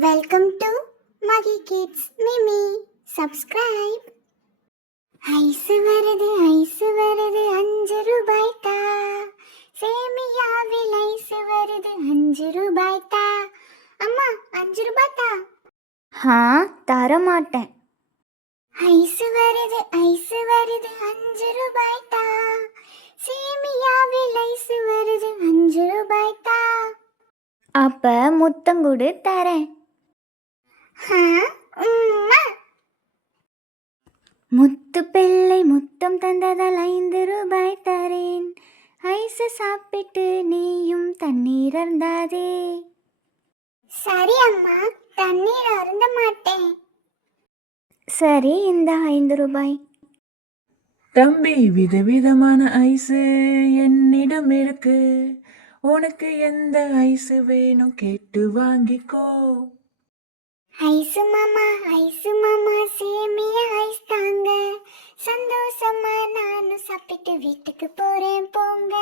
Welcome to Magi kids Mimi. Subscribe. Ice வருது 5 ரூபாய் தா. சேமியாவில் ஐசு வருது 5 ரூபாய் தா. அம்மா 5 ரூபாய் தா. தரமாட்டேன். ஐசு வருது 5 ரூபாய் தா. சேமியாவில் ஐசு வருது 5 ரூபாய் தா. அப்ப முத்தங்குடு தரேன். முத்து பிள்ளை முத்தம் தந்ததால் 5 ரூபாய் தரேன். ஐசு சாப்பிட்டு நீயும் தண்ணீர் அருந்தாதே. சரி அம்மா, தண்ணீர் அருந்த மாட்டேன். சரி, இந்த 5 ரூபாய். தம்பி, விதவிதமான ஐஸு என்னிடம் இருக்கு. உனக்கு எந்த ஐஸு வேணும் கேட்டு வாங்கிக்கோ. ஐசு மாமா சேமியா ஐஸ் தாங்க. சந்தோஷமா நானும் சாப்பிட்டு வீட்டுக்கு போறேன் போங்க.